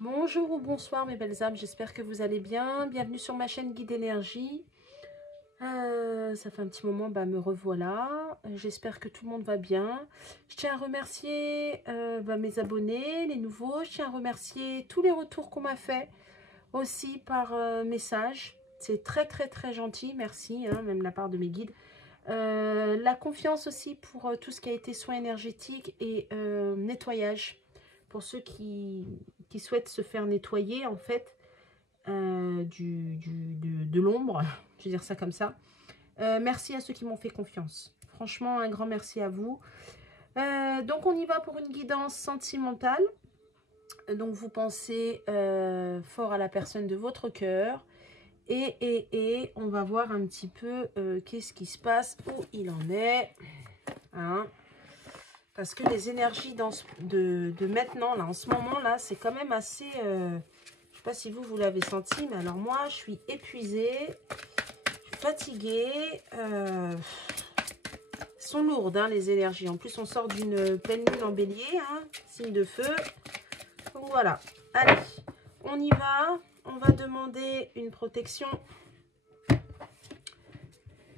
Bonjour ou bonsoir mes belles âmes, j'espère que vous allez bien. Bienvenue sur ma chaîne Guide Énergie. Ça fait un petit moment, me revoilà. J'espère que tout le monde va bien. Je tiens à remercier mes abonnés, les nouveaux. Je tiens à remercier tous les retours qu'on m'a fait aussi par message. C'est très très très gentil, merci, même de la part de mes guides. La confiance aussi pour tout ce qui a été soins énergétiques et nettoyage. Pour ceux qui souhaitent se faire nettoyer en fait de l'ombre, je vais dire ça comme ça. Merci à ceux qui m'ont fait confiance. Franchement, un grand merci à vous. Donc on y va pour une guidance sentimentale. Donc vous pensez fort à la personne de votre cœur. Et on va voir un petit peu qu'est-ce qui se passe, où il en est. Hein, parce que les énergies de maintenant, là, en ce moment, là, c'est quand même assez... je ne sais pas si vous l'avez senti, mais alors moi, je suis épuisée, je suis fatiguée. Elles sont lourdes, hein, les énergies. En plus, on sort d'une pleine lune en bélier, hein, signe de feu. Donc voilà. Allez, on y va. On va demander une protection.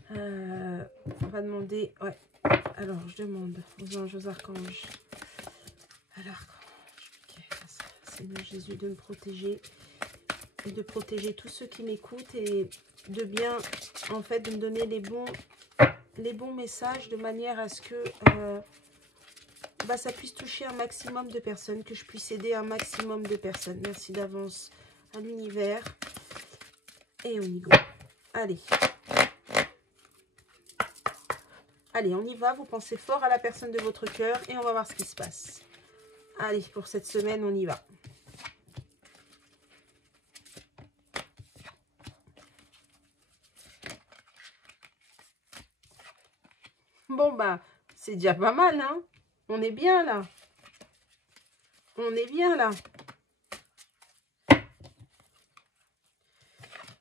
On va demander... Ouais. Alors, je demande aux anges, aux archanges, à l'archange, Seigneur Jésus, de me protéger et de protéger tous ceux qui m'écoutent et de bien, en fait, de me donner les bons messages de manière à ce que ça puisse toucher un maximum de personnes, que je puisse aider un maximum de personnes. Merci d'avance à l'univers. Et on y va. Allez. Allez, on y va. Vous pensez fort à la personne de votre cœur et on va voir ce qui se passe. Allez, pour cette semaine, on y va. Bon, c'est déjà pas mal, hein. On est bien, là. On est bien, là.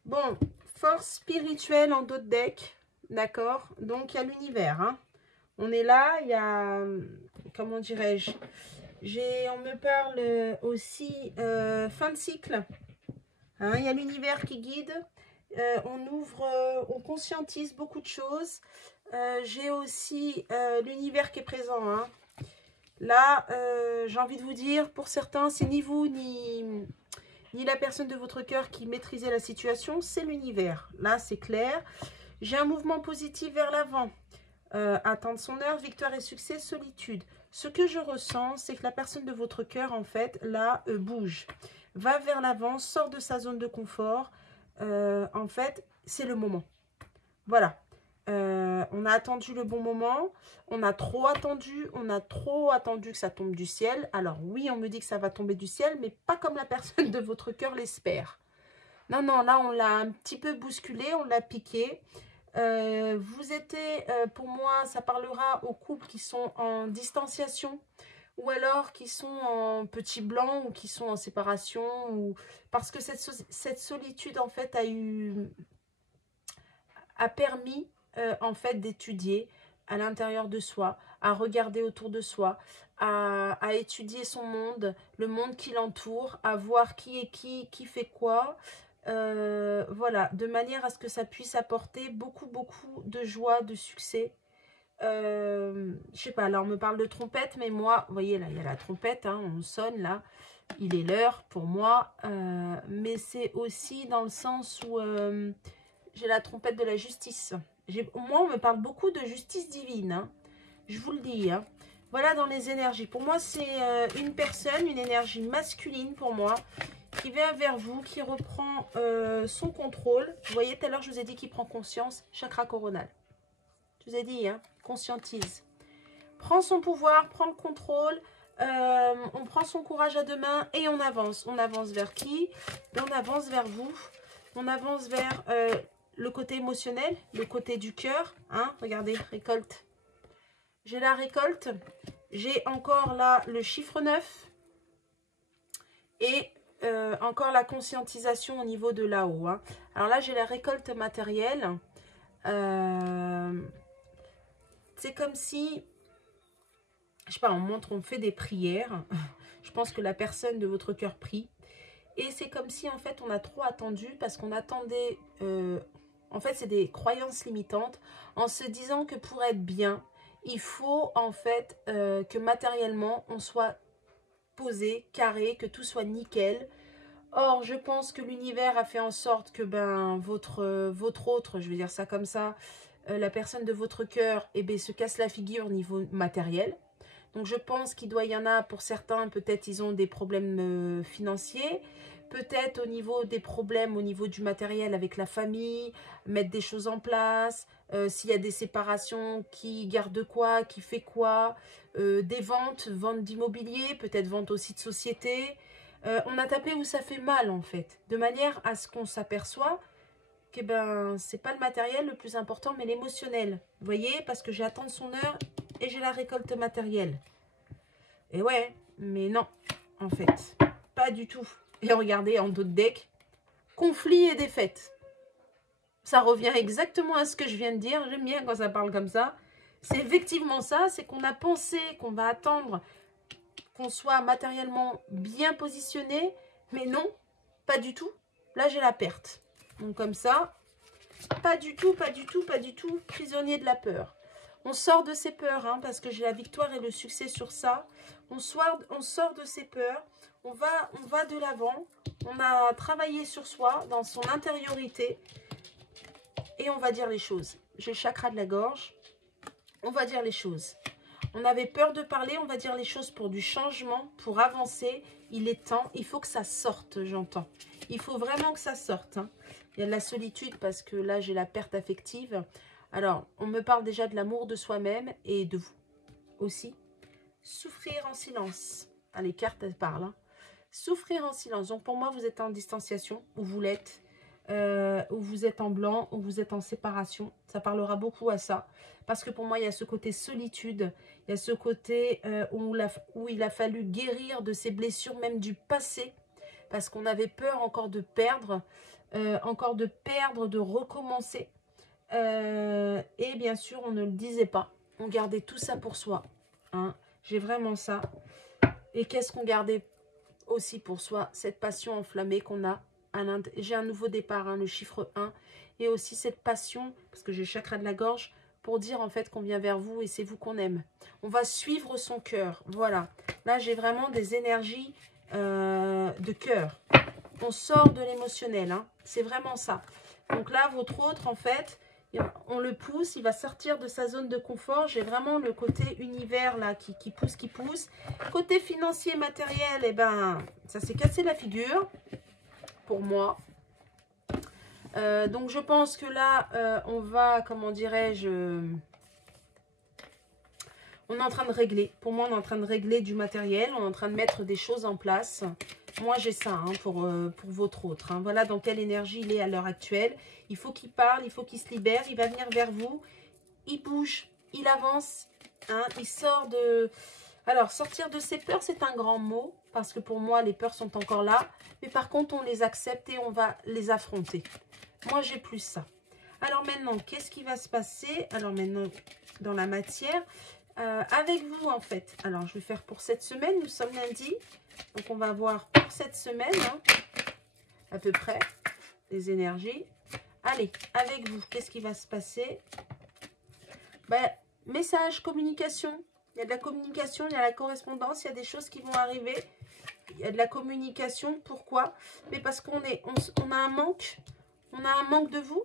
Bon, force spirituelle en dos de deck. D'accord. Donc, il y a l'univers, hein. On est là, il y a... Comment dirais-je? On me parle aussi fin de cycle. Hein, il y a l'univers qui guide. On ouvre, on conscientise beaucoup de choses. J'ai aussi l'univers qui est présent. Hein. Là, j'ai envie de vous dire, pour certains, c'est ni vous, ni la personne de votre cœur qui maîtrisait la situation, c'est l'univers. Là, c'est clair. J'ai un mouvement positif vers l'avant. Attendre son heure, victoire et succès, solitude. Ce que je ressens, c'est que la personne de votre cœur, en fait, là, bouge. Va vers l'avant, sort de sa zone de confort. En fait, c'est le moment. Voilà. On a attendu le bon moment. On a trop attendu que ça tombe du ciel. Alors oui, on me dit que ça va tomber du ciel, mais pas comme la personne de votre cœur l'espère. Non, non, là, on l'a un petit peu bousculé, on l'a piqué. Vous étiez, pour moi, ça parlera aux couples qui sont en distanciation ou alors qui sont en petit blanc ou qui sont en séparation. Parce que cette solitude, en fait, a permis, en fait, d'étudier à l'intérieur de soi, à regarder autour de soi, à étudier son monde, le monde qui l'entoure, à voir qui est qui fait quoi. Voilà, de manière à ce que ça puisse apporter beaucoup de joie, de succès. Je sais pas, là on me parle de trompette, mais moi, vous voyez là, il y a la trompette, hein, on sonne là, il est l'heure pour moi, mais c'est aussi dans le sens où j'ai la trompette de la justice. Moi, on me parle beaucoup de justice divine, hein, je vous le dis, hein. Voilà dans les énergies. Pour moi, c'est une personne, une énergie masculine pour moi, qui vient vers vous, qui reprend son contrôle. Vous voyez, tout à l'heure, je vous ai dit qu'il prend conscience, chakra coronal. Je vous ai dit, hein, conscientise. Prend son pouvoir, prend le contrôle, on prend son courage à deux mains et on avance. On avance vers qui? On avance vers vous. On avance vers le côté émotionnel, le côté du cœur. Hein, regardez, récolte. J'ai la récolte. J'ai encore là le chiffre 9. Et encore la conscientisation au niveau de là-haut. Hein. Alors là, j'ai la récolte matérielle. C'est comme si, je sais pas, on fait des prières. Je pense que la personne de votre cœur prie. Et c'est comme si, en fait, on a trop attendu parce qu'on attendait... en fait, c'est des croyances limitantes en se disant que pour être bien, il faut, en fait, que matériellement, on soit posé, carré, que tout soit nickel. Or, je pense que l'univers a fait en sorte que votre autre, je vais dire ça comme ça, la personne de votre cœur, eh bien, se casse la figure au niveau matériel. Donc, je pense qu'il doit y en a pour certains, peut-être ils ont des problèmes financiers, peut-être au niveau des problèmes, au niveau du matériel avec la famille, mettre des choses en place, s'il y a des séparations, qui garde quoi, qui fait quoi, des ventes d'immobilier, peut-être vente aussi de société. On a tapé où ça fait mal en fait, de manière à ce qu'on s'aperçoit que c'est pas le matériel le plus important, mais l'émotionnel. Vous voyez, parce que j'ai attendu son heure et j'ai la récolte matérielle. Et ouais, mais non, en fait, pas du tout. Et regardez, en dos de deck, conflit et défaite. Ça revient exactement à ce que je viens de dire. J'aime bien quand ça parle comme ça. C'est effectivement ça, c'est qu'on a pensé qu'on va attendre qu'on soit matériellement bien positionné, mais non, pas du tout. Là, j'ai la perte. Donc comme ça, pas du tout, pas du tout, pas du tout, prisonnier de la peur. On sort de ces peurs, hein, parce que j'ai la victoire et le succès sur ça. On sort de ces peurs, on va de l'avant. On a travaillé sur soi, dans son intériorité, et on va dire les choses. J'ai le chakra de la gorge, on va dire les choses. On avait peur de parler, on va dire les choses pour du changement, pour avancer. Il est temps, il faut que ça sorte, j'entends. Il faut vraiment que ça sorte. Hein. Il y a de la solitude parce que là, j'ai la perte affective. Alors, on me parle déjà de l'amour de soi-même et de vous aussi. Souffrir en silence. Ah, les cartes, elles parlent. Hein. Souffrir en silence. Donc, pour moi, vous êtes en distanciation, ou vous l'êtes. Où vous êtes en blanc, où vous êtes en séparation. Ça parlera beaucoup à ça. Parce que pour moi, il y a ce côté solitude. Il y a ce côté où il a fallu guérir de ces blessures, même du passé. Parce qu'on avait peur encore de perdre. De recommencer. Et bien sûr, on ne le disait pas. On gardait tout ça pour soi. Hein. J'ai vraiment ça. Et qu'est-ce qu'on gardait aussi pour soi? Cette passion enflammée qu'on a. J'ai un nouveau départ, hein, le chiffre 1. Et aussi cette passion, parce que j'ai le chakra de la gorge, pour dire en fait qu'on vient vers vous et c'est vous qu'on aime. On va suivre son cœur. Voilà. Là, j'ai vraiment des énergies de cœur. On sort de l'émotionnel. Hein. C'est vraiment ça. Donc là, votre autre, en fait, on le pousse. Il va sortir de sa zone de confort. J'ai vraiment le côté univers là qui pousse, qui pousse. Côté financier, matériel, eh ben, ça s'est cassé la figure. Pour moi. Donc je pense que là, on va, comment dirais-je, on est en train de régler. Pour moi, on est en train de régler du matériel. On est en train de mettre des choses en place. Moi, j'ai ça hein, pour votre autre. Hein. Voilà dans quelle énergie il est à l'heure actuelle. Il faut qu'il parle, il faut qu'il se libère. Il va venir vers vous. Il bouge, il avance. Hein, il sort de... Alors, sortir de ses peurs, c'est un grand mot. Parce que pour moi, les peurs sont encore là. Mais par contre, on les accepte et on va les affronter. Moi, j'ai plus ça. Alors maintenant, qu'est-ce qui va se passer? Alors maintenant, dans la matière, avec vous en fait. Alors, je vais faire pour cette semaine. Nous sommes lundi. Donc, on va voir pour cette semaine, hein, à peu près, les énergies. Allez, avec vous, qu'est-ce qui va se passer? Message, communication. Il y a de la communication, il y a la correspondance, il y a des choses qui vont arriver. Il y a de la communication. Pourquoi? Mais parce qu'on a un manque. On a un manque de vous.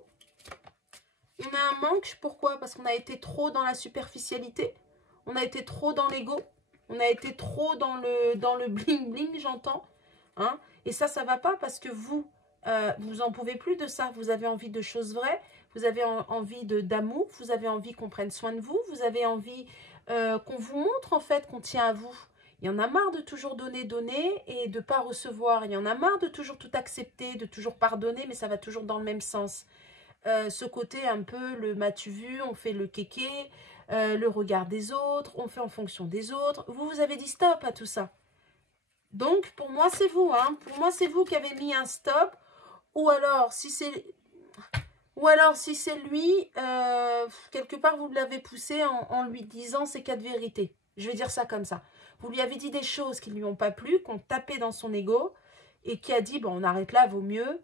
On a un manque. Pourquoi? Parce qu'on a été trop dans la superficialité. On a été trop dans l'ego. On a été trop dans le bling-bling, j'entends. Hein? Et ça va pas parce que vous en pouvez plus de ça. Vous avez envie de choses vraies. Vous avez envie d'amour. Vous avez envie qu'on prenne soin de vous. Vous avez envie qu'on vous montre, en fait, qu'on tient à vous. Il y en a marre de toujours donner et de ne pas recevoir. Il y en a marre de toujours tout accepter, de toujours pardonner, mais ça va toujours dans le même sens. Ce côté un peu, le m'as-tu vu, on fait le kéké, le regard des autres, on fait en fonction des autres. Vous avez dit stop à tout ça. Donc, pour moi, c'est vous. Hein. Pour moi, c'est vous qui avez mis un stop. Ou alors, si c'est lui, quelque part, vous l'avez poussé en lui disant ces 4 vérités. Je vais dire ça comme ça. Vous lui avez dit des choses qui ne lui ont pas plu, qu'on tapait dans son ego. et qui a dit, bon, on arrête là, vaut mieux.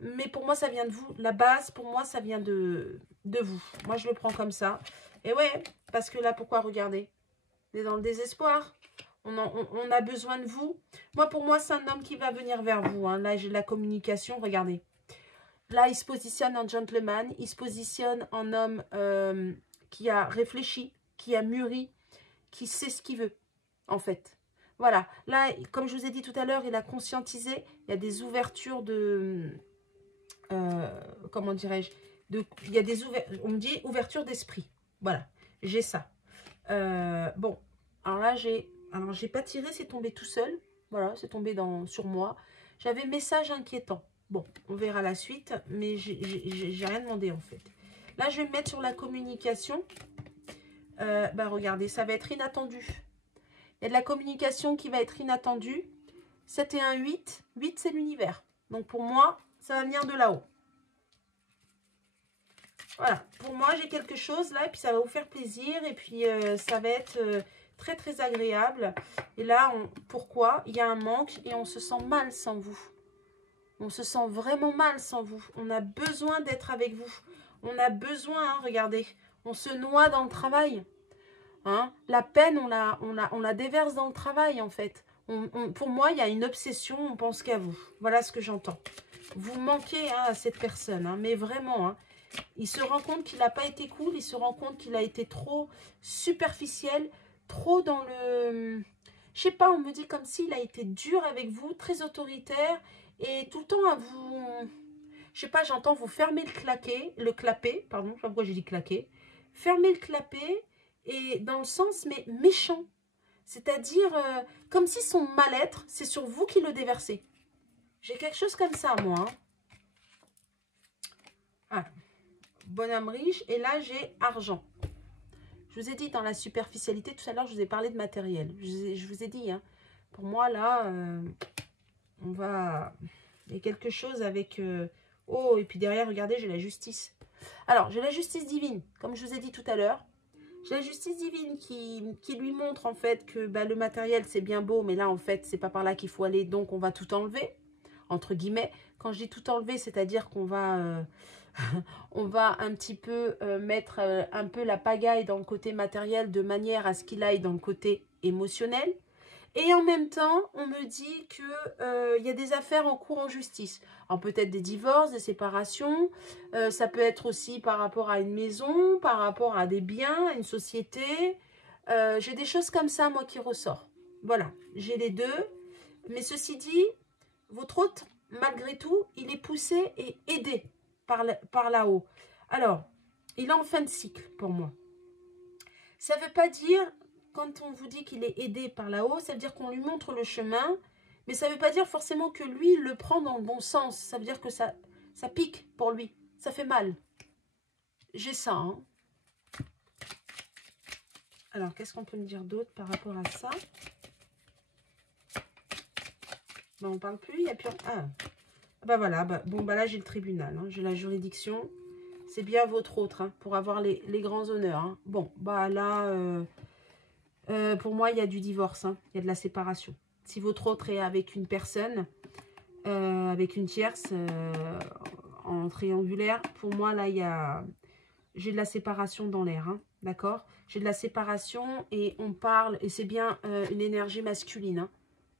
Mais pour moi, ça vient de vous. La base, pour moi, ça vient de vous. Moi, je le prends comme ça. Et ouais, parce que là, pourquoi, regardez, on est dans le désespoir. On a besoin de vous. Moi, pour moi, c'est un homme qui va venir vers vous. Hein. Là, j'ai la communication, regardez. Là, il se positionne en gentleman. Il se positionne en homme qui a réfléchi, qui a mûri, qui sait ce qu'il veut, en fait. Voilà. Là, comme je vous ai dit tout à l'heure, il a conscientisé. Il y a des ouvertures de... comment dirais-je, il y a des ouvertures, on me dit ouverture d'esprit. Voilà, j'ai ça. Bon, alors là, j'ai pas tiré, c'est tombé tout seul. Voilà, c'est tombé sur moi. J'avais message inquiétant. Bon, on verra la suite, mais j'ai rien demandé en fait. Là, je vais me mettre sur la communication. Bah regardez, ça va être inattendu. Il y a de la communication qui va être inattendue. 7 et 1, 8. 8, c'est l'univers. Donc pour moi, ça va venir de là-haut. Voilà, pour moi, j'ai quelque chose là, et puis ça va vous faire plaisir, et puis ça va être très, très agréable. Et là, pourquoi? Il y a un manque, et on se sent mal sans vous. On se sent vraiment mal sans vous. On a besoin d'être avec vous. On a besoin, hein, regardez, on se noie dans le travail. Hein? La peine, on la déverse dans le travail, en fait. Pour moi, il y a une obsession, on pense qu'à vous. Voilà ce que j'entends. Vous manquez hein, à cette personne, hein, mais vraiment, hein. Il se rend compte qu'il n'a pas été cool, il se rend compte qu'il a été trop superficiel, trop dans le... Je sais pas, on me dit comme s'il a été dur avec vous, très autoritaire, et tout le temps à vous... Je sais pas, j'entends vous fermer le clapet, pardon, je sais pas pourquoi j'ai dit claquer. Fermer le clapet, et dans le sens, mais méchant. C'est-à-dire, comme si son mal-être, c'est sur vous qui le déversez. J'ai quelque chose comme ça, moi. Hein. Ah. Bonhomme riche, et là j'ai argent. Je vous ai dit dans la superficialité, tout à l'heure je vous ai parlé de matériel. Je vous ai dit, hein, pour moi là, on va... Il y a quelque chose avec... Oh, et puis derrière, regardez, j'ai la justice. Alors, j'ai la justice divine, comme je vous ai dit tout à l'heure. J'ai la justice divine qui lui montre en fait que bah, le matériel c'est bien beau, mais là en fait c'est pas par là qu'il faut aller, donc on va tout enlever, entre guillemets. Quand je dis tout enlever, c'est-à-dire qu'on va... on va un petit peu mettre un peu la pagaille dans le côté matériel de manière à ce qu'il aille dans le côté émotionnel. Et en même temps, on me dit qu'il y a des affaires en cours en justice. Alors peut-être des divorces, des séparations. Ça peut être aussi par rapport à une maison, par rapport à des biens, à une société. J'ai des choses comme ça, moi, qui ressort. Voilà, j'ai les deux. Mais ceci dit, votre hôte, malgré tout, il est poussé et aidé par là-haut. Alors, il est en fin de cycle pour moi. Ça ne veut pas dire, quand on vous dit qu'il est aidé par là-haut, ça veut dire qu'on lui montre le chemin, mais ça ne veut pas dire forcément que lui, il le prend dans le bon sens. Ça veut dire que ça pique pour lui, ça fait mal. J'ai ça, hein. Alors, qu'est-ce qu'on peut me dire d'autre par rapport à ça? Ben, on ne parle plus, il n'y a plus... Ah, bah voilà, bon bah là j'ai le tribunal, hein, j'ai la juridiction, c'est bien votre autre, hein, pour avoir les grands honneurs. Hein. Bon, bah là, pour moi il y a du divorce, hein, il y a de la séparation. Si votre autre est avec une personne, avec une tierce, en triangulaire, pour moi là j'ai de la séparation dans l'air, hein, d'accord? J'ai de la séparation et on parle, et c'est bien une énergie masculine, hein,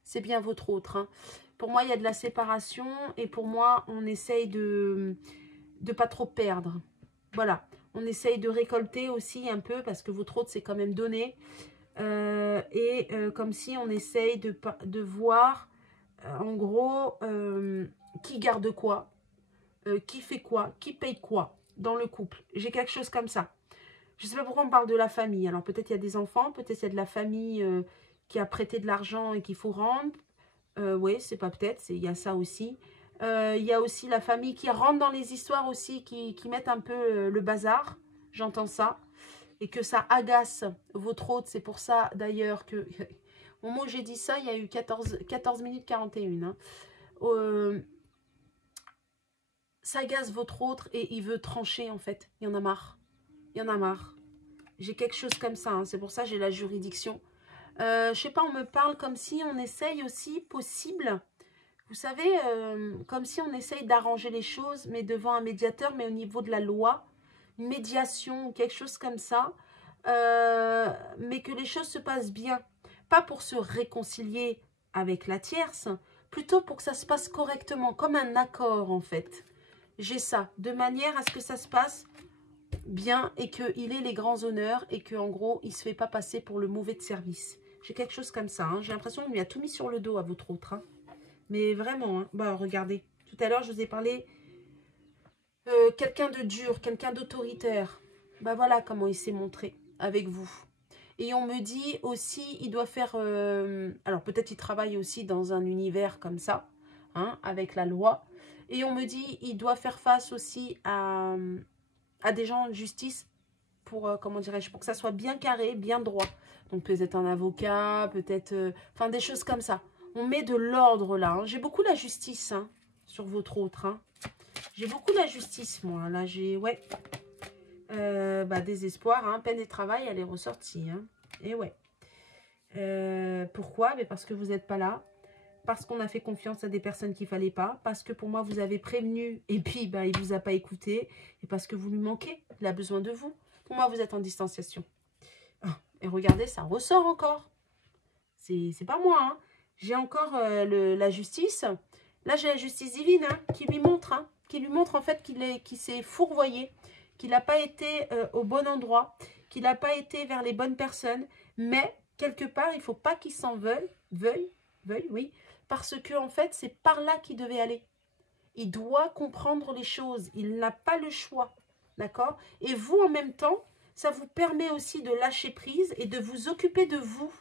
c'est bien votre autre, hein. Pour moi, il y a de la séparation et pour moi, on essaye de pas trop perdre. Voilà, on essaye de récolter aussi un peu parce que votre autre, c'est quand même donné. Comme si on essaye de voir, en gros, qui garde quoi, qui fait quoi, qui paye quoi dans le couple. J'ai quelque chose comme ça. Je ne sais pas pourquoi on parle de la famille. Alors peut-être il y a des enfants, peut-être il y a de la famille qui a prêté de l'argent et qu'il faut rendre. Oui, c'est pas peut-être, il y a ça aussi. Il y a aussi la famille qui rentre dans les histoires aussi, qui mettent un peu le bazar. J'entends ça. Et que ça agace votre hôte. C'est pour ça d'ailleurs que... Au moment où j'ai dit ça, il y a eu 14 minutes 41. Hein. Ça agace votre autre et il veut trancher en fait. Il y en a marre. Il y en a marre. J'ai quelque chose comme ça. Hein. C'est pour ça que j'ai la juridiction. Je sais pas, on me parle comme si on essaye aussi, possible, vous savez, comme si on essaye d'arranger les choses, mais devant un médiateur, mais au niveau de la loi, une médiation, quelque chose comme ça, mais que les choses se passent bien. Pas pour se réconcilier avec la tierce, plutôt pour que ça se passe correctement, comme un accord en fait. J'ai ça, de manière à ce que ça se passe bien et qu'il ait les grands honneurs et qu'en gros, il ne se fait pas passer pour le mauvais de service. J'ai quelque chose comme ça, hein. J'ai l'impression qu'on lui a tout mis sur le dos à votre autre, hein. Mais vraiment, hein. Bah, regardez, tout à l'heure, je vous ai parlé quelqu'un de dur, quelqu'un d'autoritaire. Bah voilà comment il s'est montré avec vous. Et on me dit aussi, il doit faire... alors peut-être il travaille aussi dans un univers comme ça, hein, avec la loi. Et on me dit, il doit faire face aussi à des gens de justice pour, comment dirais-je, pour que ça soit bien carré, bien droit. Donc peut-être un avocat, peut-être... enfin des choses comme ça. On met de l'ordre là, hein. J'ai beaucoup la justice, hein, sur votre autre, hein. J'ai beaucoup la justice, moi. Là, j'ai... Ouais. Bah, désespoir, hein. Peine et travail, elle est ressortie, hein. Et ouais. Pourquoi? Mais parce que vous n'êtes pas là. Parce qu'on a fait confiance à des personnes qu'il ne fallait pas. Parce que pour moi, vous avez prévenu. Et puis, bah, il ne vous a pas écouté. Et parce que vous lui manquez. Il a besoin de vous. Pour moi, vous êtes en distanciation. Et regardez, ça ressort encore. C'est pas moi, hein. J'ai encore la justice. Là, j'ai la justice divine, hein, qui lui montre, hein, qui lui montre en fait qu'il s'est fourvoyé, qu'il n'a pas été au bon endroit, qu'il n'a pas été vers les bonnes personnes. Mais, quelque part, il ne faut pas qu'il s'en veuille, oui, parce que en fait, c'est par là qu'il devait aller. Il doit comprendre les choses. Il n'a pas le choix, d'accord? Et vous, en même temps, ça vous permet aussi de lâcher prise et de vous occuper de vous.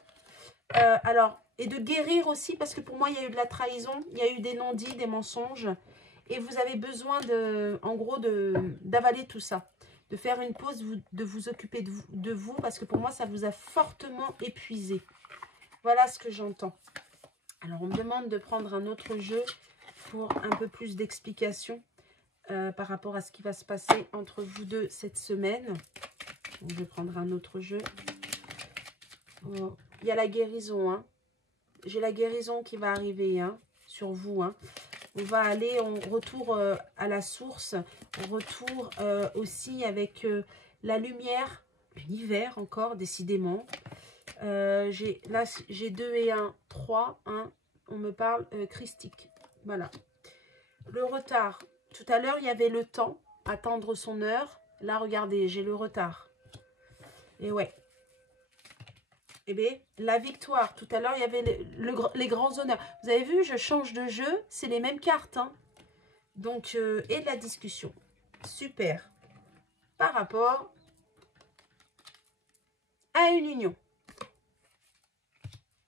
Alors, et de guérir aussi, parce que pour moi, il y a eu de la trahison, il y a eu des non-dits, des mensonges, et vous avez besoin, en gros, d'avaler tout ça, de faire une pause, de vous occuper de vous, parce que pour moi, ça vous a fortement épuisé. Voilà ce que j'entends. Alors, on me demande de prendre un autre jeu pour un peu plus d'explications par rapport à ce qui va se passer entre vous deux cette semaine. Donc, je vais prendre un autre jeu. Oh. Il y a la guérison, hein. J'ai la guérison qui va arriver, hein, sur vous, hein. On va aller, on retour à la source, on retour aussi avec la lumière, l'univers encore, décidément. Là, j'ai 2 et 1, 3, 1, on me parle christique. Voilà. Le retard. Tout à l'heure, il y avait le temps, attendre son heure. Là, regardez, j'ai le retard. Et ouais. Eh bien, la victoire. Tout à l'heure, il y avait les grands honneurs. Vous avez vu, je change de jeu. C'est les mêmes cartes, hein. Donc, et de la discussion. Super. Par rapport à une union.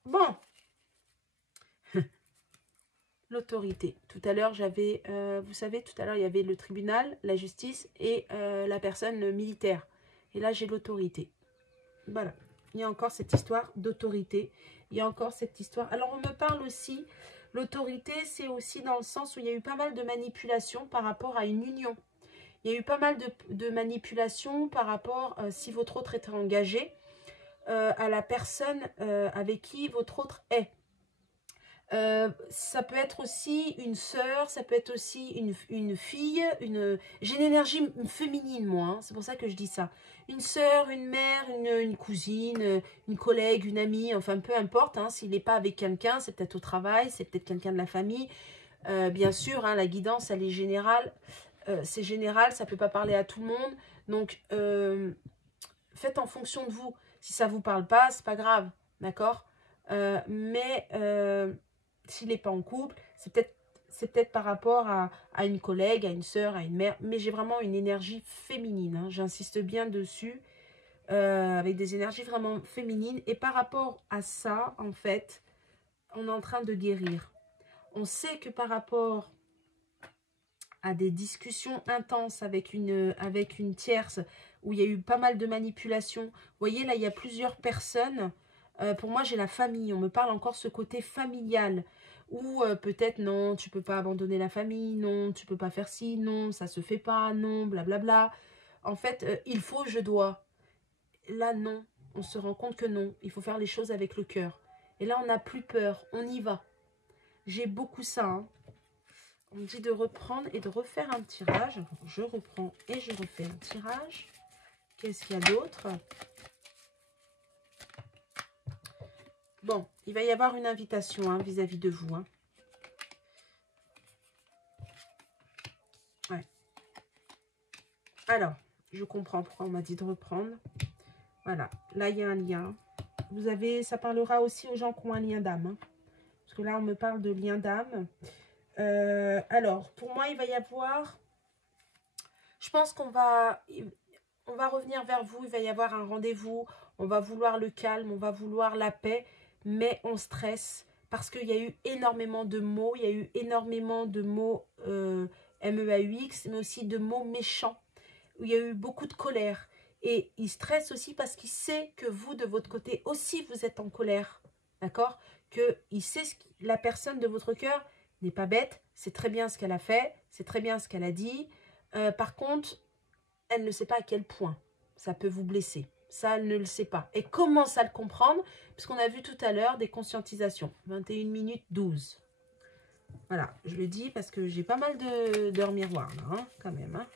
Bon. L'autorité. Tout à l'heure, j'avais, vous savez, tout à l'heure, il y avait le tribunal, la justice et la personne militaire. Et là, j'ai l'autorité. Voilà. Il y a encore cette histoire d'autorité. Il y a encore cette histoire. Alors, on me parle aussi, l'autorité, c'est aussi dans le sens où il y a eu pas mal de manipulations par rapport à une union. Il y a eu pas mal de manipulations par rapport, si votre autre était engagé, à la personne avec qui votre autre est. Ça peut être aussi une sœur, ça peut être aussi une fille, j'ai une énergie féminine moi, hein, c'est pour ça que je dis ça. Une sœur, une mère, une cousine, une collègue, une amie, enfin peu importe, hein, s'il n'est pas avec quelqu'un, c'est peut-être au travail, c'est peut-être quelqu'un de la famille. Bien sûr, hein, la guidance elle est générale, c'est général, ça ne peut pas parler à tout le monde, donc faites en fonction de vous. Si ça ne vous parle pas, c'est pas grave, d'accord, mais s'il n'est pas en couple, c'est peut-être par rapport à une collègue, à une sœur, à une mère. Mais j'ai vraiment une énergie féminine, hein, j'insiste bien dessus, avec des énergies vraiment féminines. Et par rapport à ça, en fait, on est en train de guérir. On sait que par rapport à des discussions intenses avec une tierce, où il y a eu pas mal de manipulations. Vous voyez, là, il y a plusieurs personnes. Pour moi, j'ai la famille. On me parle encore ce côté familial. Ou peut-être, non, tu peux pas abandonner la famille. Non, tu peux pas faire ci. Non, ça se fait pas. Non, blablabla. En fait, il faut, je dois. Là, non. on se rend compte que non, il faut faire les choses avec le cœur. Et là, on n'a plus peur, on y va. J'ai beaucoup ça, hein. On me dit de reprendre et de refaire un tirage. Alors, je reprends et je refais un tirage. Qu'est-ce qu'il y a d'autre? Bon, il va y avoir une invitation vis-à-vis de vous. Hein. Ouais. Alors, je comprends pourquoi on m'a dit de reprendre. Voilà, là, il y a un lien. Vous avez, ça parlera aussi aux gens qui ont un lien d'âme. Hein. Parce que là, on me parle de lien d'âme. Alors, pour moi, il va y avoir... Je pense qu'on va... On va revenir vers vous, il va y avoir un rendez-vous. On va vouloir le calme, on va vouloir la paix. Mais on stresse parce qu'il y a eu énormément de mots. Il y a eu énormément de mots MEAUX, mais aussi de mots méchants. Où il y a eu beaucoup de colère. Et il stresse aussi parce qu'il sait que vous, de votre côté, aussi, vous êtes en colère. D'accord? Qu'il sait la personne de votre cœur n'est pas bête. C'est très bien ce qu'elle a fait. C'est très bien ce qu'elle a dit. Par contre, elle ne sait pas à quel point ça peut vous blesser. Ça, elle ne le sait pas. Et commence à le comprendre, puisqu'on a vu tout à l'heure des conscientisations. 21 minutes 12. Voilà, je le dis parce que j'ai pas mal d'heures miroirs, là, hein, quand même. Hein.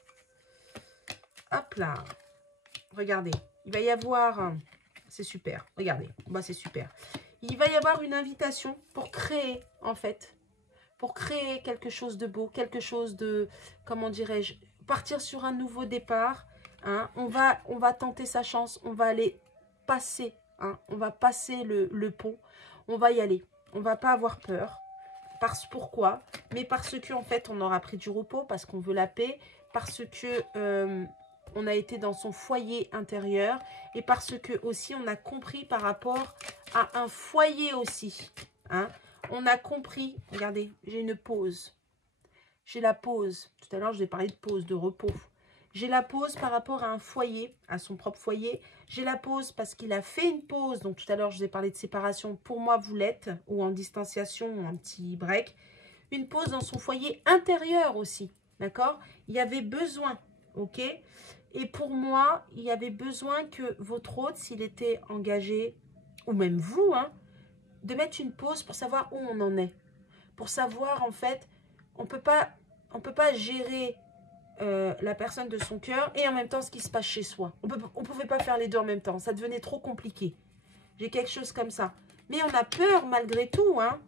Hop là. Regardez, il va y avoir... C'est super, regardez. Bah, c'est super. Il va y avoir une invitation pour créer, en fait. Pour créer quelque chose de beau, quelque chose de... Comment dirais-je? Partir sur un nouveau départ. Hein, on va tenter sa chance, on va aller passer, hein, on va passer le pont, on va y aller, on va pas avoir peur. Pourquoi? Mais parce que en fait on aura pris du repos, parce qu'on veut la paix, parce que on a été dans son foyer intérieur et parce que aussi on a compris par rapport à un foyer aussi. Hein, on a compris, regardez, j'ai une pause, j'ai la pause. Tout à l'heure je vais parler de pause, de repos. J'ai la pause par rapport à un foyer, à son propre foyer. J'ai la pause parce qu'il a fait une pause. Donc, tout à l'heure, je vous ai parlé de séparation. Pour moi, vous l'êtes. Ou en distanciation, ou un petit break. Une pause dans son foyer intérieur aussi. D'accord? Il y avait besoin. OK? Et pour moi, il y avait besoin que votre hôte, s'il était engagé, ou même vous, hein, de mettre une pause pour savoir où on en est. Pour savoir, en fait, on peut pas gérer... la personne de son cœur et en même temps ce qui se passe chez soi. On ne pouvait pas faire les deux en même temps. Ça devenait trop compliqué. J'ai quelque chose comme ça. Mais on a peur malgré tout. Hein.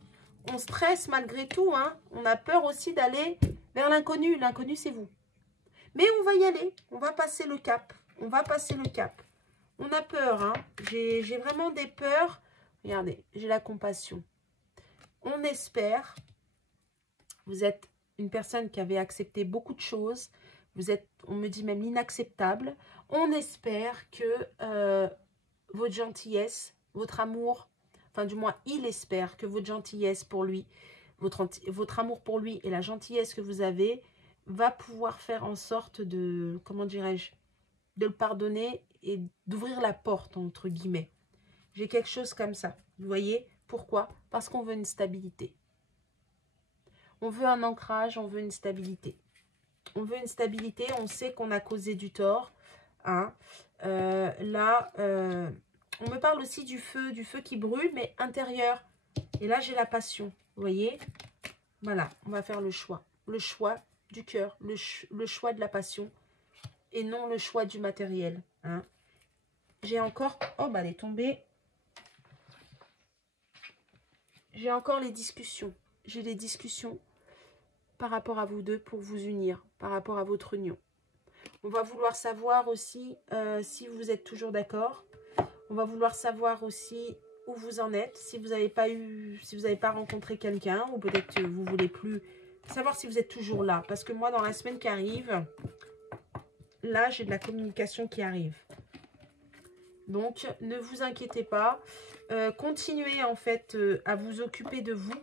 On stresse malgré tout. Hein. On a peur aussi d'aller vers l'inconnu. L'inconnu, c'est vous. Mais on va y aller. On va passer le cap. On va passer le cap. On a peur. Hein. J'ai vraiment des peurs. Regardez, j'ai la compassion. On espère. Vous êtes une personne qui avait accepté beaucoup de choses. Vous êtes, on me dit même inacceptable. On espère que votre gentillesse, votre amour, enfin du moins il espère que votre gentillesse pour lui, votre amour pour lui et la gentillesse que vous avez va pouvoir faire en sorte de, comment dirais-je, de le pardonner et d'ouvrir la porte entre guillemets. J'ai quelque chose comme ça. Vous voyez pourquoi? Parce qu'on veut une stabilité. On veut un ancrage, on veut une stabilité. On veut une stabilité, on sait qu'on a causé du tort. Hein. Là, on me parle aussi du feu qui brûle, mais intérieur. Et là, j'ai la passion, vous voyez? Voilà, on va faire le choix. Le choix du cœur, le choix de la passion et non le choix du matériel. Hein. J'ai encore... Oh, bah, elle est tombée. J'ai encore les discussions. J'ai les discussions par rapport à vous deux pour vous unir, par rapport à votre union. On va vouloir savoir aussi si vous êtes toujours d'accord. On va vouloir savoir aussi où vous en êtes, si vous n'avez pas rencontré quelqu'un, ou peut-être que vous ne voulez plus savoir si vous êtes toujours là. Parce que moi, dans la semaine qui arrive, là, j'ai de la communication qui arrive. Donc, ne vous inquiétez pas. Continuez, en fait, à vous occuper de vous.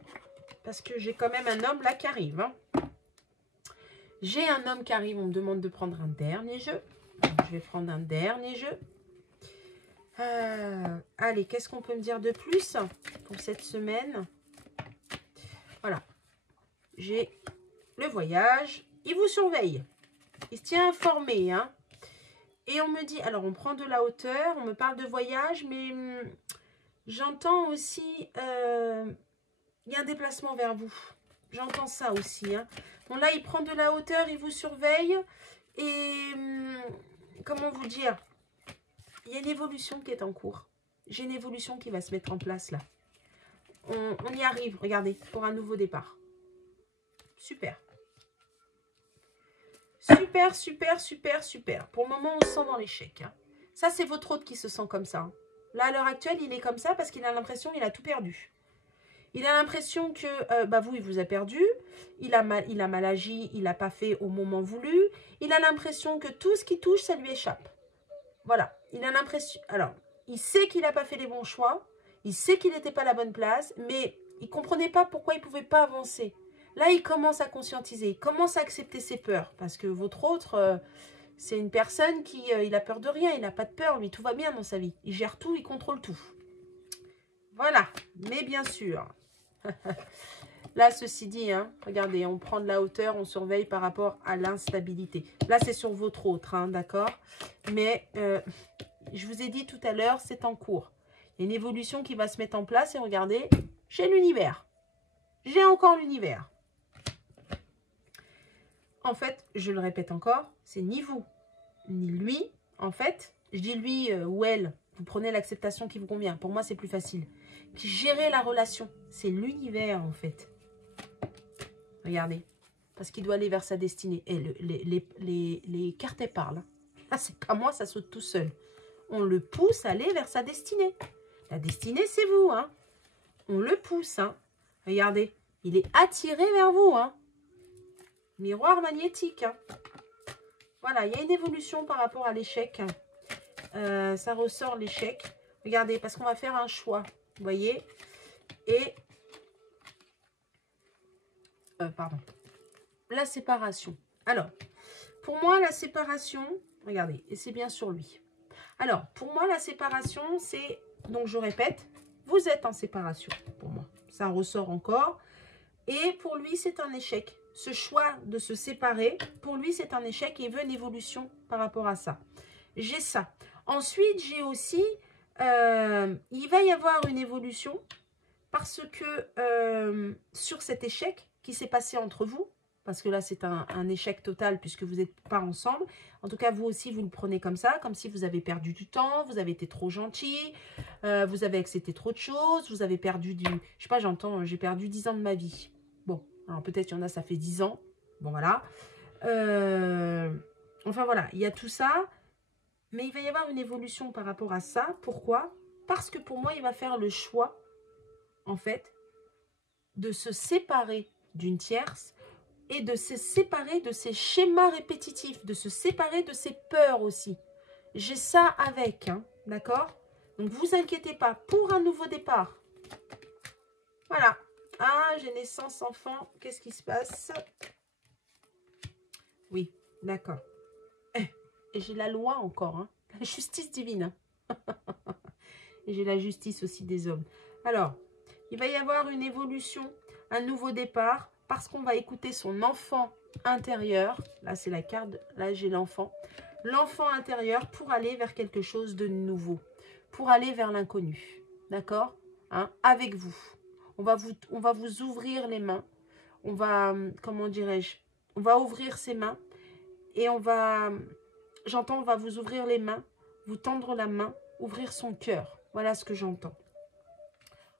Parce que j'ai quand même un homme là qui arrive. Hein. J'ai un homme qui arrive. On me demande de prendre un dernier jeu. Donc, je vais prendre un dernier jeu. Allez, qu'est-ce qu'on peut me dire de plus pour cette semaine? Voilà. J'ai le voyage. Il vous surveille. Il se tient informé. Hein. Et on me dit, alors on prend de la hauteur, on me parle de voyage, mais j'entends aussi, il y a un déplacement vers vous. J'entends ça aussi. Hein. Bon là, il prend de la hauteur, il vous surveille. Et comment vous dire, il y a une évolution qui est en cours. J'ai une évolution qui va se mettre en place là. On y arrive, regardez, pour un nouveau départ. Super. Super, super, super, super. Pour le moment, on se sent dans l'échec. Hein. Ça, c'est votre hôte qui se sent comme ça. Hein. Là, à l'heure actuelle, il est comme ça parce qu'il a l'impression qu'il a tout perdu. Il a l'impression que, vous, il vous a perdu. Il a mal agi, il n'a pas fait au moment voulu. Il a l'impression que tout ce qui touche, ça lui échappe. Voilà. Il a l'impression... Alors, il sait qu'il n'a pas fait les bons choix. Il sait qu'il n'était pas à la bonne place. Mais il ne comprenait pas pourquoi il ne pouvait pas avancer. Là, il commence à conscientiser. Il commence à accepter ses peurs. Parce que votre autre... c'est une personne qui, il a peur de rien, il n'a pas de peur, lui, tout va bien dans sa vie. Il gère tout, il contrôle tout. Voilà, mais bien sûr. Là, ceci dit, hein, regardez, on prend de la hauteur, on surveille par rapport à l'instabilité. Là, c'est sur votre autre, hein, d'accord? Mais, je vous ai dit tout à l'heure, c'est en cours. Il y a une évolution qui va se mettre en place et regardez, j'ai l'univers. J'ai encore l'univers. En fait, je le répète encore, c'est ni vous, ni lui. En fait, je dis lui ou elle, vous prenez l'acceptation qui vous convient. Pour moi, c'est plus facile. Puis gérer la relation, c'est l'univers en fait. Regardez, parce qu'il doit aller vers sa destinée. Et les cartes, elles parlent. Là, c'est pas moi, ça saute tout seul. On le pousse à aller vers sa destinée. La destinée, c'est vous. Hein. On le pousse. Hein. Regardez, il est attiré vers vous. Hein. Miroir magnétique. Hein. Voilà, il y a une évolution par rapport à l'échec. Ça ressort l'échec. Regardez, parce qu'on va faire un choix. Vous voyez? Et... pardon. La séparation. Alors, pour moi, la séparation... Regardez, et c'est bien sur lui. Alors, pour moi, la séparation, c'est... Donc, je répète, vous êtes en séparation, pour moi. Ça ressort encore. Et pour lui, c'est un échec. Ce choix de se séparer, pour lui, c'est un échec et il veut une évolution par rapport à ça. J'ai ça. Ensuite, j'ai aussi, il va y avoir une évolution parce que sur cet échec qui s'est passé entre vous, parce que là, c'est un échec total puisque vous n'êtes pas ensemble. En tout cas, vous aussi, vous le prenez comme ça, comme si vous avez perdu du temps, vous avez été trop gentil, vous avez accepté trop de choses, vous avez perdu du... Je sais pas, j'entends, j'ai perdu 10 ans de ma vie. Bon, alors peut-être il y en a, ça fait 10 ans. Bon, voilà. Enfin, voilà, il y a tout ça. Mais il va y avoir une évolution par rapport à ça. Pourquoi? Parce que pour moi, il va faire le choix, en fait, de se séparer d'une tierce et de se séparer de ses schémas répétitifs, de se séparer de ses peurs aussi. J'ai ça avec, hein, d'accord? Donc, vous inquiétez pas, pour un nouveau départ. Voilà. Ah, j'ai naissance enfant. Qu'est-ce qui se passe? Oui, d'accord. Et j'ai la loi encore, hein. La justice divine. Et j'ai la justice aussi des hommes. Alors, il va y avoir une évolution, un nouveau départ, parce qu'on va écouter son enfant intérieur. Là, c'est la carte, là, j'ai l'enfant. L'enfant intérieur pour aller vers quelque chose de nouveau. Pour aller vers l'inconnu. D'accord, hein, avec vous. On va vous ouvrir les mains. On va, comment dirais-je, on va ouvrir ses mains. Et on va, j'entends, on va vous ouvrir les mains, vous tendre la main, ouvrir son cœur. Voilà ce que j'entends.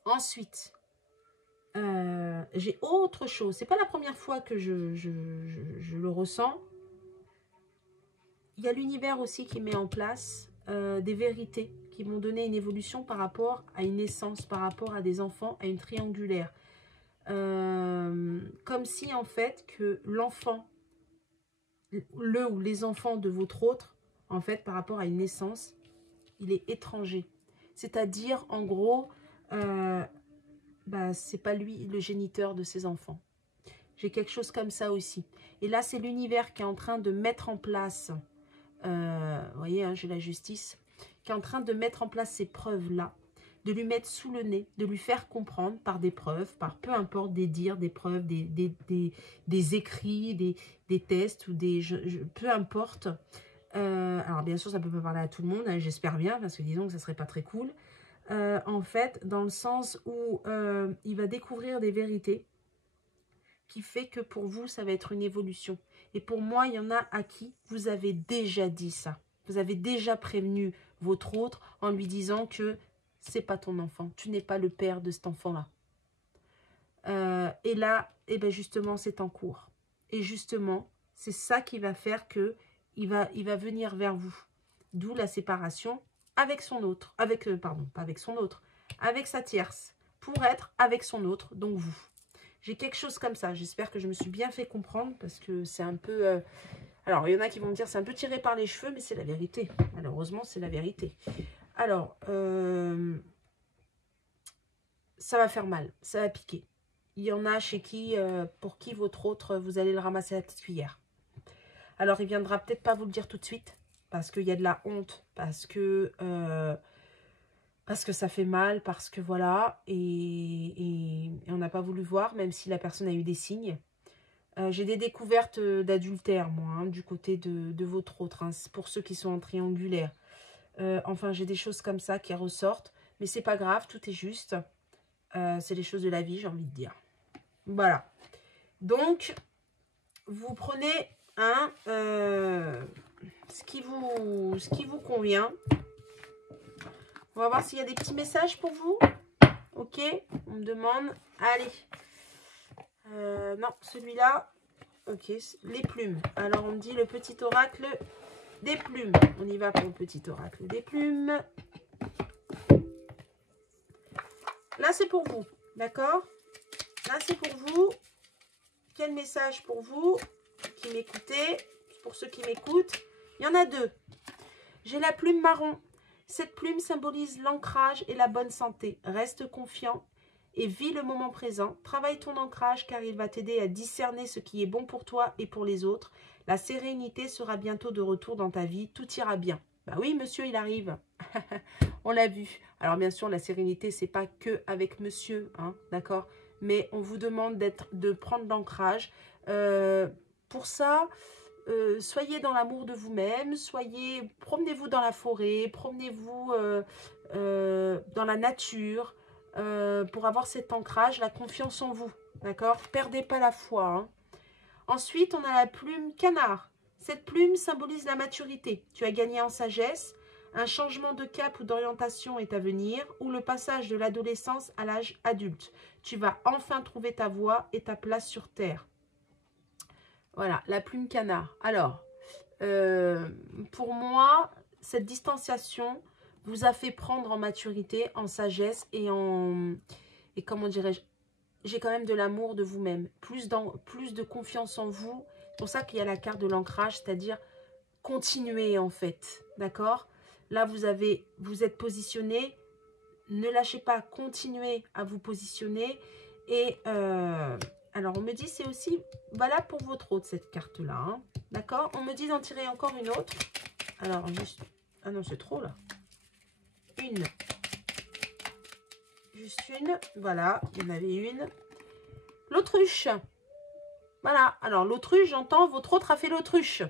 Ensuite, j'ai autre chose. C'est pas la première fois que je le ressens. Il y a l'univers aussi qui met en place des vérités qui vont donner une évolution par rapport à une naissance, par rapport à des enfants, à une triangulaire. Comme si en fait que l'enfant, le ou les enfants de votre autre, en fait par rapport à une naissance, il est étranger. C'est-à-dire en gros, c'est pas lui le géniteur de ses enfants. J'ai quelque chose comme ça aussi. Et là, c'est l'univers qui est en train de mettre en place, vous voyez, hein, j'ai la justice, qui est en train de mettre en place ces preuves-là, de lui mettre sous le nez, de lui faire comprendre par des preuves, par peu importe des dires, des preuves, des écrits, des tests, ou peu importe, Alors, bien sûr, ça ne peut pas parler à tout le monde, hein, j'espère bien, parce que disons que ça ne serait pas très cool. En fait, dans le sens où il va découvrir des vérités qui fait que pour vous, ça va être une évolution. Et pour moi, il y en a à qui vous avez déjà dit ça. Vous avez déjà prévenu votre autre en lui disant que c'est pas ton enfant, tu n'es pas le père de cet enfant-là. Et là, eh ben justement, c'est en cours. Et justement, c'est ça qui va faire que il va venir vers vous. D'où la séparation avec son autre. Pardon, pas avec son autre. Avec sa tierce. Pour être avec son autre, donc vous. J'ai quelque chose comme ça. J'espère que je me suis bien fait comprendre parce que c'est un peu... Alors, il y en a qui vont me dire c'est un peu tiré par les cheveux, mais c'est la vérité. Malheureusement, c'est la vérité. Alors, ça va faire mal. Ça va piquer. Il y en a chez qui, pour qui votre autre, vous allez le ramasser à la petite cuillère. Alors, il viendra peut-être pas vous le dire tout de suite, parce qu'il y a de la honte, parce que ça fait mal, parce que voilà, et on n'a pas voulu voir, même si la personne a eu des signes. J'ai des découvertes d'adultère, moi, hein, du côté de votre autre, hein, pour ceux qui sont en triangulaire. Enfin, j'ai des choses comme ça qui ressortent, mais c'est pas grave, tout est juste. C'est les choses de la vie, j'ai envie de dire. Voilà. Donc, vous prenez ce qui vous convient. On va voir s'il y a des petits messages pour vous. Ok, on me demande. Allez. Non, celui-là. Ok, les plumes. Alors, on me dit le petit oracle des plumes. On y va pour le petit oracle des plumes. Là, c'est pour vous. D'accord? Là, c'est pour vous. Quel message pour vous qui m'écoutez? Pour ceux qui m'écoutent, il y en a deux. J'ai la plume marron. Cette plume symbolise l'ancrage et la bonne santé. Reste confiant et vis le moment présent. Travaille ton ancrage car il va t'aider à discerner ce qui est bon pour toi et pour les autres. La sérénité sera bientôt de retour dans ta vie. Tout ira bien. Bah oui, monsieur, il arrive. On l'a vu. Alors bien sûr, la sérénité, c'est pas que avec monsieur, hein, d'accord? Mais on vous demande de prendre l'ancrage. Pour ça, soyez dans l'amour de vous-même, promenez-vous dans la forêt, promenez-vous dans la nature pour avoir cet ancrage, la confiance en vous, d'accord? Perdez pas la foi. Hein. Ensuite, on a la plume canard. Cette plume symbolise la maturité. Tu as gagné en sagesse. Un changement de cap ou d'orientation est à venir, ou le passage de l'adolescence à l'âge adulte. Tu vas enfin trouver ta voie et ta place sur Terre. Voilà, la plume canard. Alors, pour moi, cette distanciation vous a fait prendre en maturité, en sagesse et comment dirais-je, j'ai quand même de l'amour de vous-même, plus de confiance en vous. C'est pour ça qu'il y a la carte de l'ancrage, c'est-à-dire continuer en fait, d'accord? Là, vous êtes positionné, ne lâchez pas, continuez à vous positionner. Et alors, on me dit, c'est aussi valable pour votre autre, cette carte-là, hein, d'accord? On me dit d'en tirer encore une autre. Alors, juste... Ah non, c'est trop, là. Une. Juste une. Voilà, il y en avait une. L'autruche. Voilà. Alors, l'autruche, j'entends, votre autre a fait l'autruche.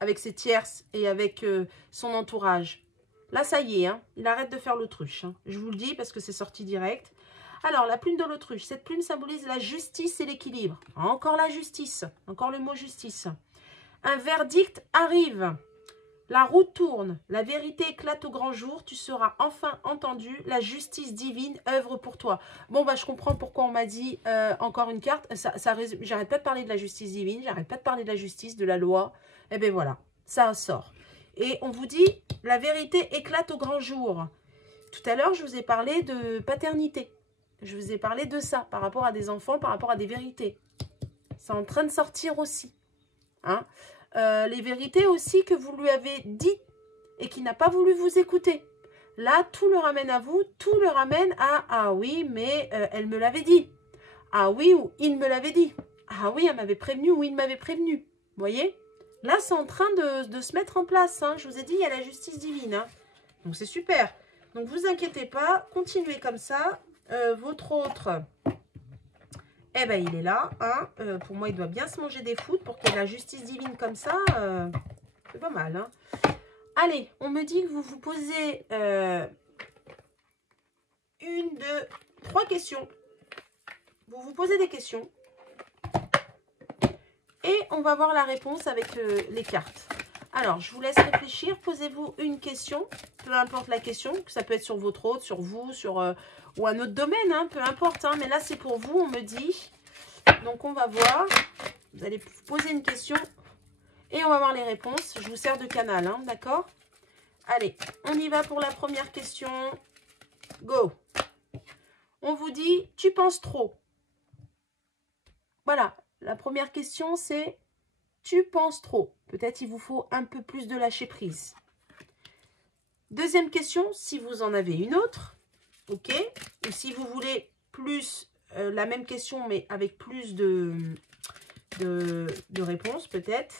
Avec ses tierces et avec son entourage. Là, ça y est, hein, il arrête de faire l'autruche. Hein. Je vous le dis parce que c'est sorti direct. Alors, la plume de l'autruche. Cette plume symbolise la justice et l'équilibre. Encore la justice. Encore le mot justice. Un verdict arrive. La roue tourne. La vérité éclate au grand jour. Tu seras enfin entendu. La justice divine œuvre pour toi. Bon, bah, je comprends pourquoi on m'a dit encore une carte. J'arrête pas de parler de la justice divine. J'arrête pas de parler de la justice, de la loi. Eh bien, voilà. Ça sort. Et on vous dit, la vérité éclate au grand jour. Tout à l'heure, je vous ai parlé de paternité. Je vous ai parlé de ça, par rapport à des enfants, par rapport à des vérités. C'est en train de sortir aussi. Hein, les vérités aussi que vous lui avez dit et qui n'a pas voulu vous écouter. Là, tout le ramène à vous, tout le ramène à « Ah oui, mais elle me l'avait dit. Ah oui, ou il me l'avait dit. Ah oui, elle m'avait prévenu ou il m'avait prévenu. » Vous voyez? Là, c'est en train de se mettre en place. Hein. Je vous ai dit, il y a la justice divine. Hein. Donc, c'est super. Donc, vous inquiétez pas. Continuez comme ça. Votre autre, eh ben, il est là. Hein. Pour moi, il doit bien se manger des foot pour qu'il y ait la justice divine comme ça. C'est pas mal, hein. Allez, on me dit que vous vous posez 1, 2, 3 questions. Vous vous posez des questions. Et on va voir la réponse avec les cartes. Alors, je vous laisse réfléchir. Posez-vous une question, peu importe la question. Ça peut être sur votre hôte, sur vous, sur ou un autre domaine, hein, peu importe. Hein, mais là, c'est pour vous, on me dit. Donc, on va voir. Vous allez poser une question et on va voir les réponses. Je vous sers de canal, hein, d'accord? Allez, on y va pour la première question. Go! On vous dit, tu penses trop. Voilà, la première question, c'est tu penses trop. Peut-être il vous faut un peu plus de lâcher prise. Deuxième question, si vous en avez une autre, ok? Ou si vous voulez plus la même question, mais avec plus de réponses, peut-être.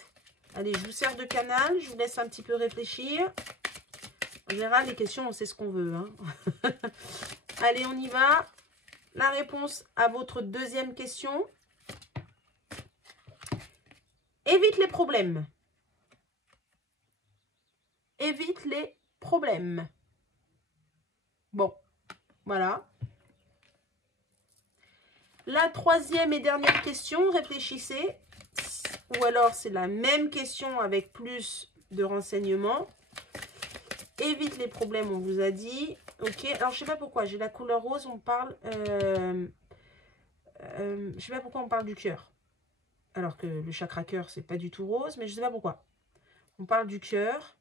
Allez, je vous sers de canal, je vous laisse un petit peu réfléchir. En général, les questions, on sait ce qu'on veut. Hein. Allez, on y va. La réponse à votre deuxième question. Évite les problèmes. Évite les problèmes. Bon, voilà. La troisième et dernière question, réfléchissez. Ou alors, c'est la même question avec plus de renseignements. Évite les problèmes, on vous a dit. Ok, alors je sais pas pourquoi, j'ai la couleur rose, on parle... je sais pas pourquoi on parle du cœur. Alors que le chakra cœur, c'est pas du tout rose, mais je sais pas pourquoi. On parle du cœur.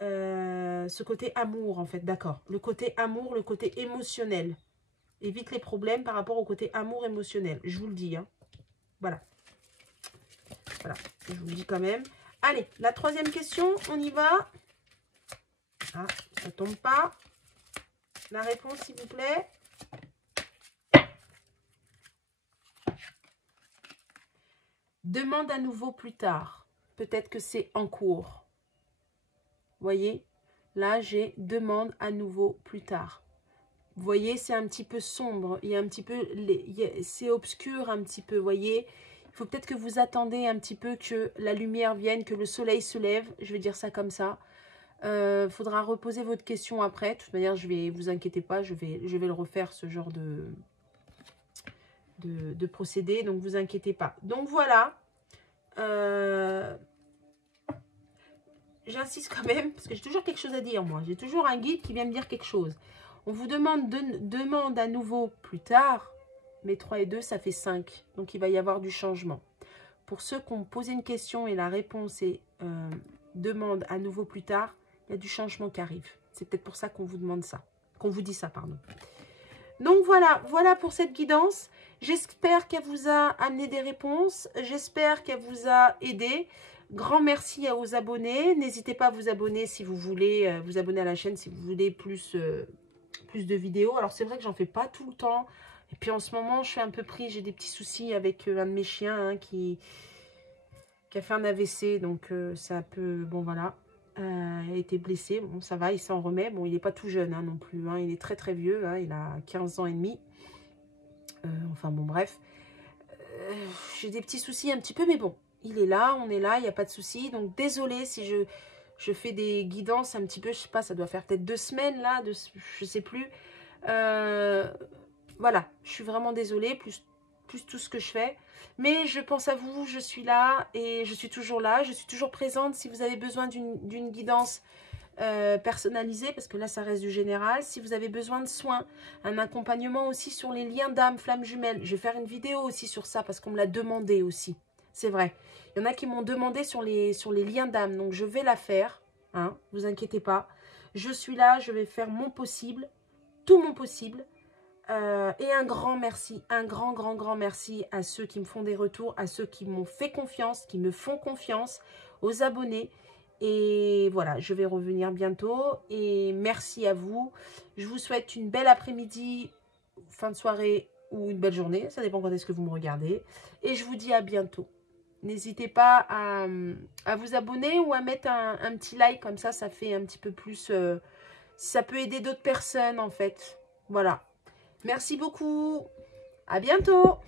Ce côté amour, en fait, d'accord. Le côté amour, le côté émotionnel. Évite les problèmes par rapport au côté amour émotionnel. Je vous le dis, hein. Voilà. Voilà, je vous le dis quand même. Allez, la troisième question, on y va. Ah, ça tombe pas. La réponse, s'il vous plaît. Demande à nouveau plus tard. Peut-être que c'est en cours. Vous voyez? Là, j'ai demande à nouveau plus tard. Vous voyez, c'est un petit peu sombre. Il y a un petit peu... C'est obscur un petit peu, vous voyez? Il faut peut-être que vous attendez un petit peu que la lumière vienne, que le soleil se lève. Je vais dire ça comme ça. Faudra reposer votre question après. De toute manière, vous inquiétez pas, je vais le refaire, ce genre de procédé. Donc, vous inquiétez pas. Donc, voilà. J'insiste quand même, parce que j'ai toujours quelque chose à dire, moi. J'ai toujours un guide qui vient me dire quelque chose. On vous demande à nouveau plus tard. Mais 3 et 2, ça fait 5. Donc, il va y avoir du changement. Pour ceux qui ont posé une question et la réponse est demande à nouveau plus tard, il y a du changement qui arrive. C'est peut-être pour ça qu'on vous demande ça. Qu'on vous dit ça, pardon. Donc, voilà pour cette guidance. J'espère qu'elle vous a amené des réponses. J'espère qu'elle vous a aidé. Grand merci aux abonnés. N'hésitez pas à vous abonner si vous voulez, vous abonner à la chaîne si vous voulez plus de vidéos. Alors, c'est vrai que j'en fais pas tout le temps. Et puis, en ce moment, je suis un peu pris. J'ai des petits soucis avec un de mes chiens hein, qui a fait un AVC. Donc, ça peut... Bon, voilà. Il a été blessé. Bon, ça va, il s'en remet. Bon, il n'est pas tout jeune hein, non plus. Hein. Il est très, très vieux. Hein. Il a 15 ans et demi. Enfin, bon, bref. J'ai des petits soucis un petit peu, mais bon. Il est là, on est là, il n'y a pas de souci. Donc, désolée si je fais des guidances un petit peu, je sais pas, ça doit faire peut-être 2 semaines, là, je sais plus. Voilà, je suis vraiment désolée, plus tout ce que je fais. Mais je pense à vous, je suis là et je suis toujours là. Je suis toujours présente si vous avez besoin d'une guidance personnalisée, parce que là, ça reste du général. Si vous avez besoin de soins, un accompagnement aussi sur les liens d'âme, flammes jumelles. Je vais faire une vidéo aussi sur ça, parce qu'on me l'a demandé aussi. C'est vrai. Il y en a qui m'ont demandé sur les liens d'âme. Donc, je vais la faire. Hein, vous inquiétez pas. Je suis là. Je vais faire mon possible. Tout mon possible. Et un grand merci. Un grand merci à ceux qui me font des retours. À ceux qui m'ont fait confiance. Qui me font confiance. Aux abonnés. Et voilà. Je vais revenir bientôt. Et merci à vous. Je vous souhaite une belle après-midi. Fin de soirée. Ou une belle journée. Ça dépend quand est-ce que vous me regardez. Et je vous dis à bientôt. N'hésitez pas à vous abonner ou à mettre un petit like, comme ça fait un petit peu plus... ça peut aider d'autres personnes, en fait. Voilà. Merci beaucoup. À bientôt.